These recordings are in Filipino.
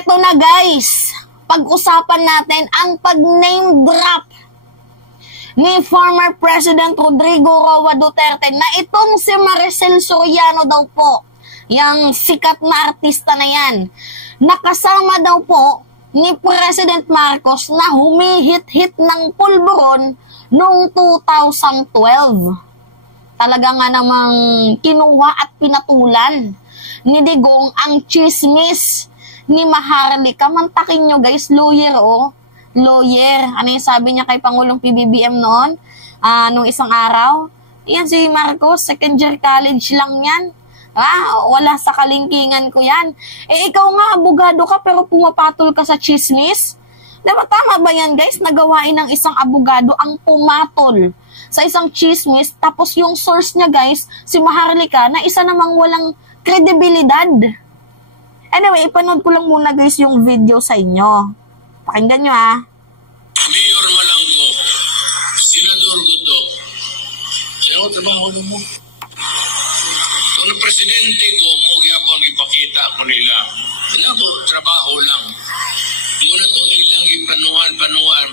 Eto na guys, pag-usapan natin ang pag-name drop ni former President Rodrigo Roa Duterte na itong si Maricel Soriano daw po, yung sikat na artista na yan, nakasama daw po ni President Marcos na humihit-hit ng pulburon noong 2012. Talaga nga namang kinuha at pinatulan ni Digong ang chismis ni Maharlika. Mantakin nyo guys, lawyer oh. Lawyer. Ano yung sabi niya kay Pangulong PBBM noon? Nung isang araw? Yan si Marcos, second year college lang yan. Wala sa kalingkingan ko yan. Ikaw nga, abogado ka pero pumapatol ka sa chismis? Diba tama ba yan guys? Nagawain ng isang abogado ang pumatol sa isang chismis, tapos yung source niya guys, si Maharlika, na isa namang walang kredibilidad. Anyway, ipanood ko lang muna guys yung video sa inyo. Pakinggan nyo Mayor Malanggo, Senador Guto, sa'yo trabaho na mo. Ang presidente ko, mugi ako ang ipakita ko nila. Wala ko, trabaho lang. Muna itong ilang ipanuan,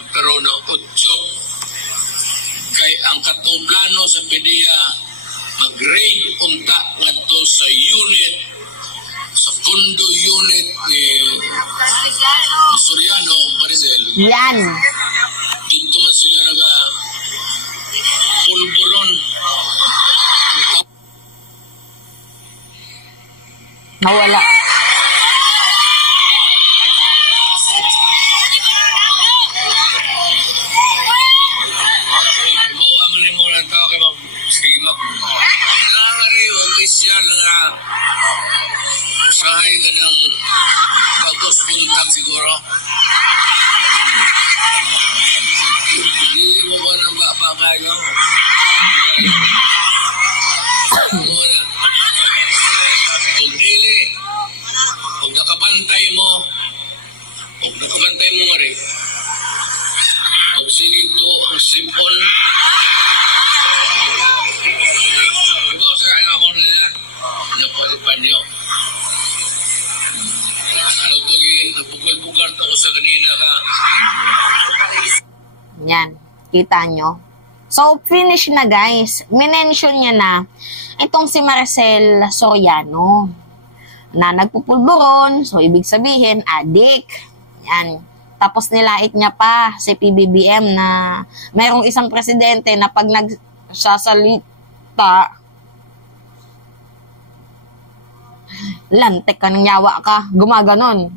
pero na-utsok. Kay ang katong plano sa PDEA, mag-raid unta nga to sa unit, sa condo unit ni Soriano, Maricel. Yan. Dito man sila pulburon. Nawala. Usahay ka ng pagkos-puntang siguro. Hindi mo ba nang babagay mo? Muna. Kung dili, kung nakabantay mo nga rin. Kung sige ko ang simple. Diba sa kaya ako na yan? Napalipan niyo. Nagbugal-bugal ako sa kanina ka. Yan. Kita nyo. So, finish na guys. Minention niya na itong si Maricel Soriano na nagpupulburon. So, ibig sabihin, adik. Yan. Tapos nilait niya pa si PBBM na mayroong isang presidente na pag nagsasalita, lantek ka ng yawa ka, gumaganon.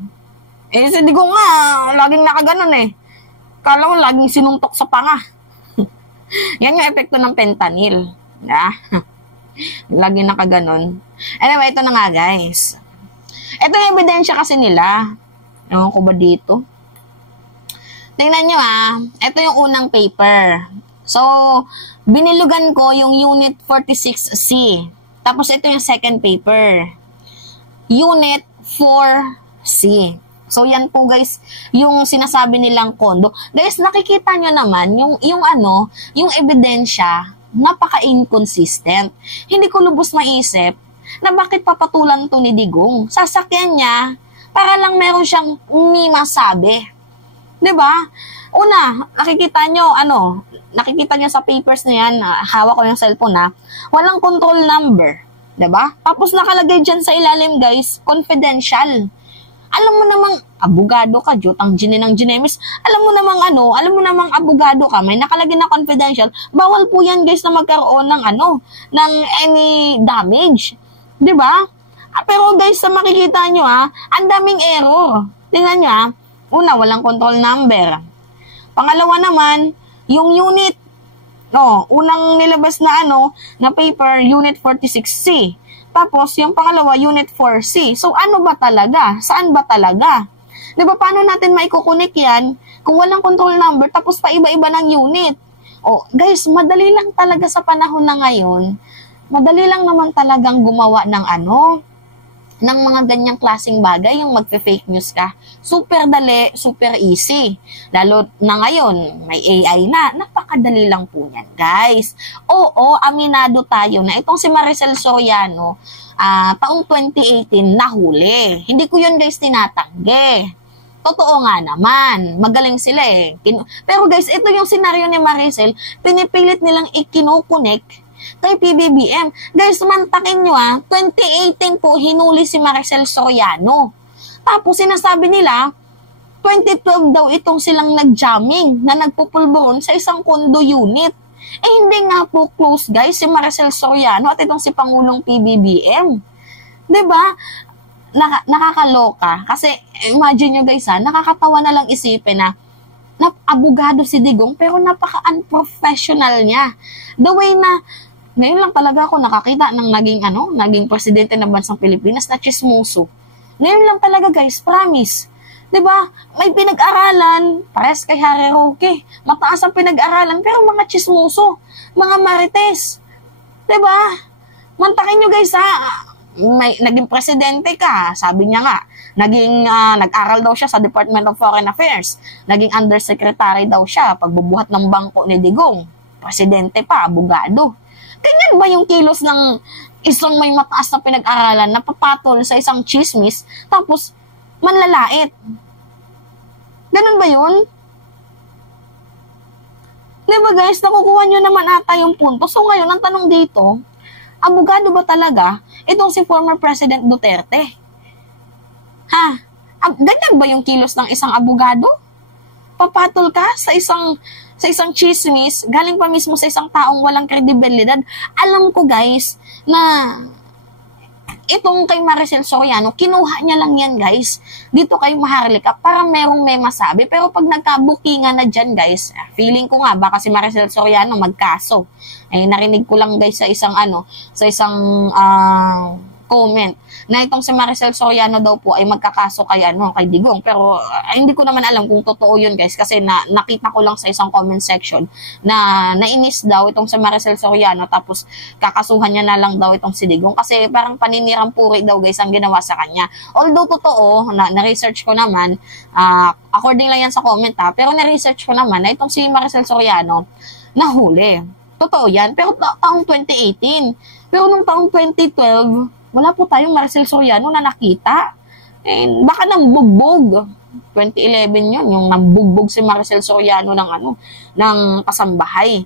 Si Digong nga, laging nakaganon eh. Kala mo laging sinuntok sa panga. Yan yung epekto ng fentanyl. Laging nakaganon. Anyway, ito na nga guys. Ito yung ebidensya kasi nila. Ewan ko ba dito? Tingnan nyo ito yung unang paper. So, binilugan ko yung Unit 46C. Tapos ito yung second paper. Unit 4C. So, yan po guys, yung sinasabi nilang kondo. Guys, nakikita nyo naman, yung ebidensya, napaka-inconsistent. Hindi ko lubos maisip na bakit papatulan to ni Digong. Sasakyan niya, para lang meron siyang masabi. Diba? Una, nakikita nyo sa papers na yan, hawak ko yung cellphone walang control number. Diba? Tapos nakalagay dyan sa ilalim guys, confidential. Alam mo namang abogado ka, jutang ng ginemis. Alam mo namang abogado ka, may nakalagay na confidential. Bawal po yan guys na magkaroon ng ng any damage. 'Di ba? Pero guys, sa makikita nyo ang daming error. Tingnan nyo una, walang control number. Pangalawa naman, yung unit unang nilabas na na paper, Unit 46C. Tapos, yung pangalawa, Unit 4C. So, ano ba talaga? Saan ba talaga? Diba, paano natin maikukunik yan kung walang control number tapos pa iba-iba ng unit? Guys, madali lang talaga sa panahon na ngayon. Madali lang naman talagang gumawa ng ng mga ganyang klaseng bagay, yung magpe-fake news ka. Super dali, super easy. Lalo na ngayon, may AI na. Napakadali lang po yan, guys. Oo, aminado tayo na itong si Maricel Soriano, taong 2018 nahuli. Hindi ko yun guys tinatanggi. Totoo nga naman. Magaling sila eh. Pero guys, ito yung senaryo ni Maricel, pinipilit nilang ikinokonek kay PBBM. Guys, mantakin nyo 2018 po hinuli si Maricel Soriano. Tapos sinasabi nila, 2012 daw itong silang nag-jamming na nagpupulburon sa isang condo unit. Eh hindi nga po close guys si Maricel Soriano at itong si Pangulong PBBM. 'Di ba? Nakakaloka. Kasi imagine nyo guys nakakatawa na lang isipin na abogado si Digong pero napaka-unprofessional niya. The way na ngayon lang talaga ako nakakita ng naging presidente ng bansang Pilipinas na chismoso. Ngayon lang talaga guys, promise. 'Di ba? May pinag-aralan, pares kay Harry Roque. Mataas ang pinag-aralan pero mga chismoso, mga marites. 'Di ba? Mantakin nyo guys naging presidente ka, sabi niya nga, nag-aral daw siya sa Department of Foreign Affairs, naging undersecretary daw siya, pagbubuhat ng bangko ni Digong, presidente pa, abogado. Ganyan ba yung kilos ng isang may mataas na pinag-aralan na papatol sa isang chismis, tapos manlalait? Ganun ba yun? Diba guys, nakukuha nyo naman ata yung punto. So ngayon, ang tanong dito, abogado ba talaga itong si former President Duterte? Ganyan ba yung kilos ng isang abogado? Papatol ka sa isang chismis, galing pa mismo sa isang taong walang kredibilidad. Alam ko guys, na itong kay Maricel Soriano, kinuha niya lang yan guys, dito kay Maharlika, para merong may masabi. Pero pag nagkabukingan na dyan guys, feeling ko nga, baka si Maricel Soriano magkaso. Narinig ko lang guys sa isang comment na itong si Maricel Soriano daw po ay magkakaso kay Digong. Pero hindi ko naman alam kung totoo yun guys, kasi nakita ko lang sa isang comment section na nainis daw itong si Maricel Soriano, tapos kakasuhan niya na lang daw itong si Digong kasi parang paninirang puri daw guys ang ginawa sa kanya. Although totoo, na-research ko naman, according lang yan sa comment pero na-research ko naman na itong si Maricel Soriano nahuli. Totoo yan, pero taong 2018. Pero nung taong 2012, wala po tayong Maricel Soriano na nakita. Baka nang bugbog. 2011 yun, yung nambugbog si Maricel Soriano ng kasambahay.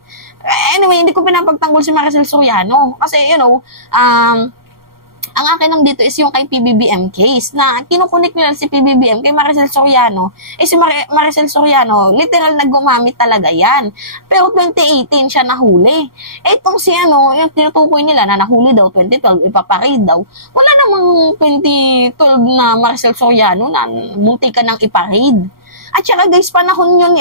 Anyway, hindi ko pinapagtanggol si Maricel Soriano. Kasi, ang akin lang dito is yung kay PBBM case na kinukunik nila si PBBM kay Maricel Soriano. Si Maricel Soriano, literal na gumamit talaga yan. Pero 2018 siya nahuli. Itong si yung tinutukoy nila na nahuli daw 2012, ipaparade daw. Wala namang 2012 na Maricel Soriano na munti ka nang iparade. At saka guys, panahon yun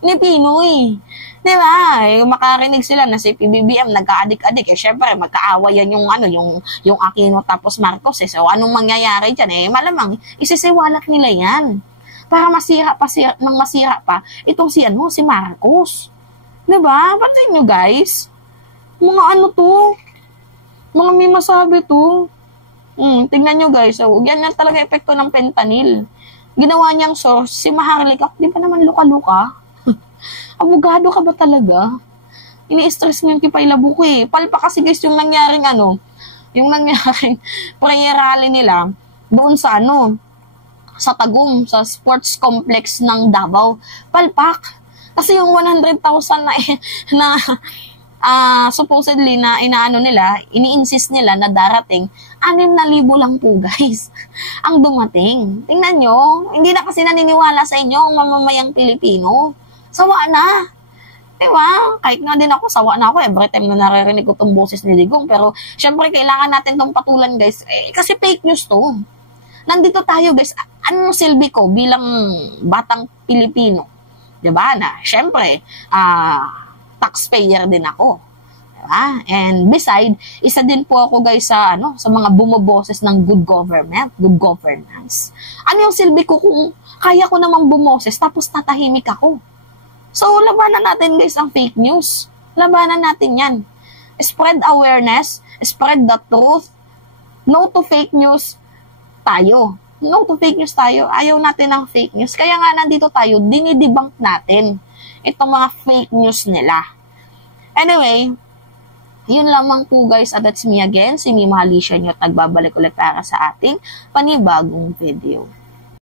ni Pinoy. Diba? Makarinig sila na si PBBM nagka-adik-adik. Syempre, magkaawa yan yung Aquino tapos Marcos. So, anong mangyayari dyan? Malamang, isisiwalat nila yan. Para masira pa itong si Marcos. Diba? Pansin nyo, guys? Mga to? Mga may masabi to? Tingnan nyo, guys. So, yan talaga epekto ng fentanyl. Ginawa niyang source, si Maharlika, di ba naman luka-luka? Abogado ka ba talaga? Ini-stress niyo yung Kipay Labuko Palpa kasi guys yung nangyaring prayer rally nila doon sa sa Tagum, sa sports complex ng Davao. Palpak. Kasi yung 100,000 na supposedly na ini-insist nila na darating, 6,000 lang po guys ang dumating. Tingnan nyo, hindi na kasi naniniwala sa inyo ang mamamayang Pilipino. Sawa na. Diba? Kahit nga din ako, sawa na ako every time na naririnig ko itong boses ni Digong. Pero, syempre, kailangan natin itong patulan, guys. Kasi fake news to. Nandito tayo, guys. Anong silbi ko bilang batang Pilipino? Diba? Na, syempre, taxpayer din ako. Diba? And beside, isa din po ako, guys, sa mga bumoboses ng good governance. Ano yung silbi ko kung kaya ko namang bumoses tapos tatahimik ako? So, labanan natin guys ang fake news. Labanan natin yan. Spread awareness, spread the truth. No to fake news tayo. No to fake news tayo. Ayaw natin ng fake news. Kaya nga nandito tayo, dinidebunk natin itong mga fake news nila. Anyway, Yun lamang po guys, at that's me again, si Mima Halisha nyo at nagbabalik ulit para sa ating panibagong video.